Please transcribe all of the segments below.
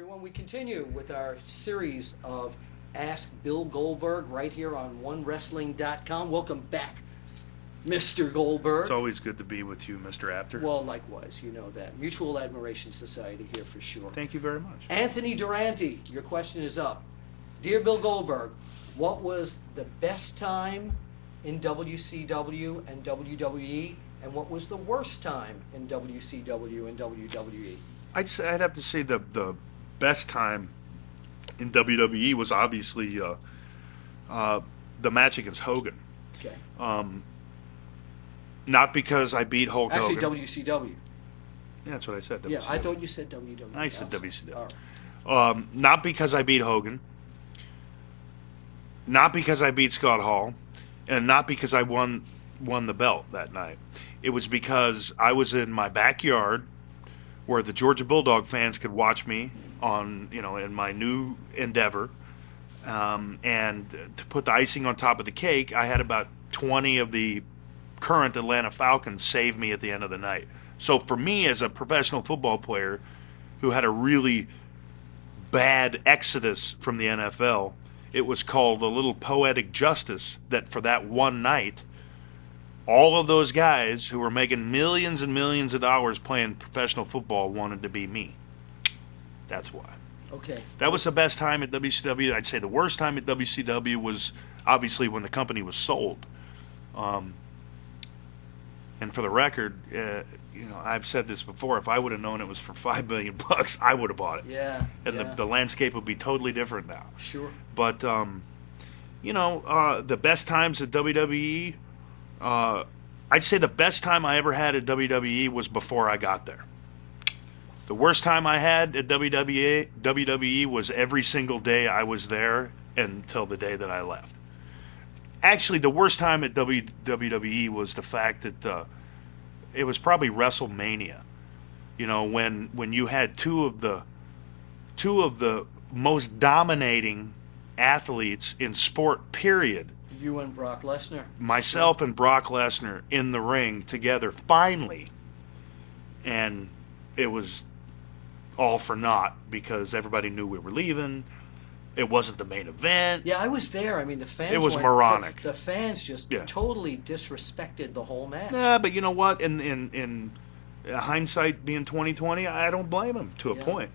everyone. We continue with our series of Ask Bill Goldberg right here on OneWrestling.com. Welcome back, Mr. Goldberg. It's always good to be with you, Mr. Apter. Well, likewise, you know that. Mutual Admiration Society here for sure. Thank you very much. Anthony Durante, your question is up. Dear Bill Goldberg, what was the best time in WCW and WWE, and what was the worst time in WCW and WWE? I'd have to say the best time in WWE was obviously the match against Hogan. Okay. Not because I beat Hulk Actually, Hogan. WCW. Yeah, that's what I said. WCW. Yeah, I thought you said WWE. I said WCW. All right. Not because I beat Hogan. Not because I beat Scott Hall, and not because I won the belt that night. It was because I was in my backyard, where the Georgia Bulldog fans could watch me on, in my new endeavor. And to put the icing on top of the cake, I had about 20 of the current Atlanta Falcons save me at the end of the night. So for me, as a professional football player who had a really bad exodus from the NFL, it was called a little poetic justice that for that one night, all of those guys who were making millions and millions of dollars playing professional football wanted to be me. That's why. Okay. That was the best time at WCW. I'd say the worst time at WCW was obviously when the company was sold. And for the record, I've said this before. If I would have known it was for $5 million, I would have bought it. Yeah. And yeah. the landscape would be totally different now. Sure. But the best times at WWE. I'd say the best time I ever had at WWE was before I got there. The worst time I had at WWE was every single day I was there until the day that I left. Actually, the worst time at WWE was the fact that it was probably WrestleMania. When you had two of the most dominating athletes in sport, period. You and Brock Lesnar. Myself and Brock Lesnar in the ring together, finally. And it was all for naught because everybody knew we were leaving. It wasn't the main event. Yeah, I was there. I mean, the fans. It was moronic. The fans just totally disrespected the whole match. Yeah, but you know what? In hindsight, being 2020, I don't blame them to a point.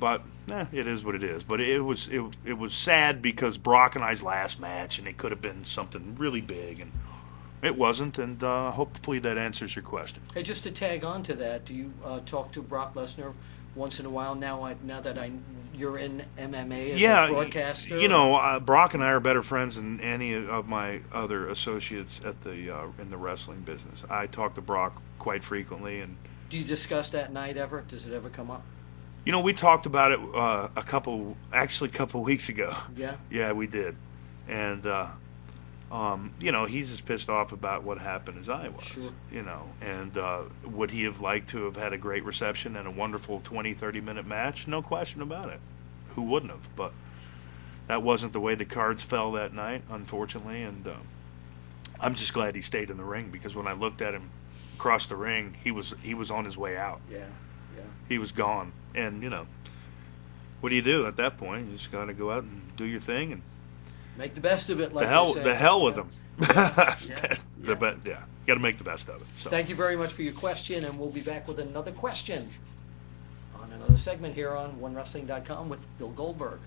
But it is what it is. But it was sad because Brock and I's last match, and it could have been something really big, and it wasn't. And hopefully that answers your question. Hey, just to tag on to that, do you talk to Brock Lesnar once in a while now that you're in MMA as a broadcaster? Brock and I are better friends than any of my other associates at in the wrestling business. I talk to Brock quite frequently. And do you discuss that night ever? Does it ever come up? We talked about it a couple weeks ago. Yeah? Yeah, we did. And, he's as pissed off about what happened as I was. Sure. And would he have liked to have had a great reception and a wonderful 20, 30-minute match? No question about it. Who wouldn't have? But that wasn't the way the cards fell that night, unfortunately. And I'm just glad he stayed in the ring because when I looked at him across the ring, he was on his way out. Yeah. He was gone. And, what do you do at that point? You just got to go out and do your thing and make the best of it. Like the hell with them. Got to make the best of it. So. Thank you very much for your question, and we'll be back with another question on another segment here on OneWrestling.com with Bill Goldberg.